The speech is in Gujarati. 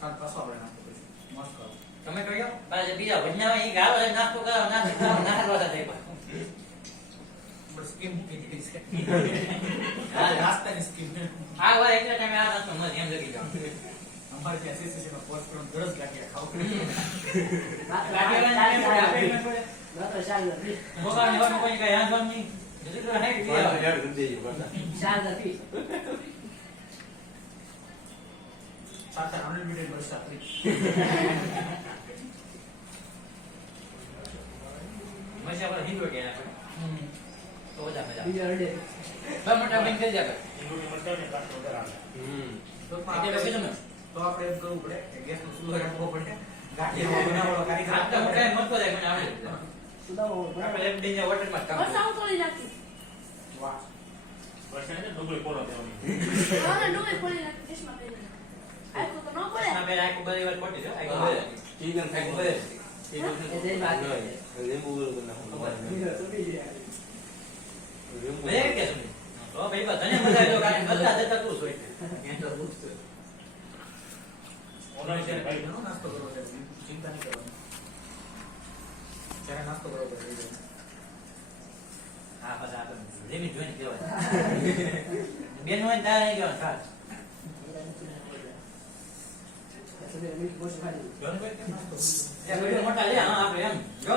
સાત પાસો આપણે નાખો પછી મસ્ત કરો તમે કહ્યો પાછા બીજા ભજનામાં ઈ ગાળો છે નાસ્તો કરો નાસ્તો થાય બસ સ્કીમ મૂકી દીધી છે હા નાસ્તાની સ્કીમ આ વાર એટલે તમે આ નાસ્તો મત એમ લગી જાઓ અમારે ત્યાં સીસીસીમાં પોસ્ટ કરો દરરોજ ગાંઠિયા ખાવ તો શાલ નથી મોબાઈલ હોય કોઈ કઈ યાદ નહીં જેટલું હે કે શાલ નથી સાથે અનલિમિટેડ વર્ષા ફ્રી મજા પર હિંદો કે તો મજા બીજો અડે ટમાટા બંધ કરી જાય ઇન્ડોની મરચાં ને કાચો વધારે આવે તો એટલે લખી દો તો આપણે એમ કરવું પડે કે ગેસનો ચૂલો રાખવો પડે ગાંઠિયા બનાવવાનો કાર્યક્રમ આટલા મોટા મત જાય મને આવડે સુદાઓ આપણે એક દિન હોટલમાં કામ બસ આવું તોડી નાખી વાહ વર્ષે ને ડુંગળી પોરો દેવાની હવે ડુંગળી ફોડી નાખી ડીશમાં લઈ લેજો આખું તો ન પડે ના બે આખું બધી વાર ખોટી છે આખું બધી ચિકન ખાઈ બધી એ દે બાકી લીંબુ બોલું ના બીજો તૂટી જાય મેં કે શું તો ભાઈ તને મજા આવ્યો કારણ બધા જતા તું સોય એમ તો પૂછતો ઓનલાઈન છે ભાઈ ઘણો નાસ્તો કરવો છે ચિંતા નહીં કરવાની જ્યારે નાસ્તો કરવો પડે હા બસ આ લિમિટ જોઈને કહેવાય બેન હોય તારે નહીં કહેવાનું ખાસ મીઠ બોસ ખાલી જોનભાઈ કેમ નાસ્તો એ મોટા લે હા આપણે એમ જો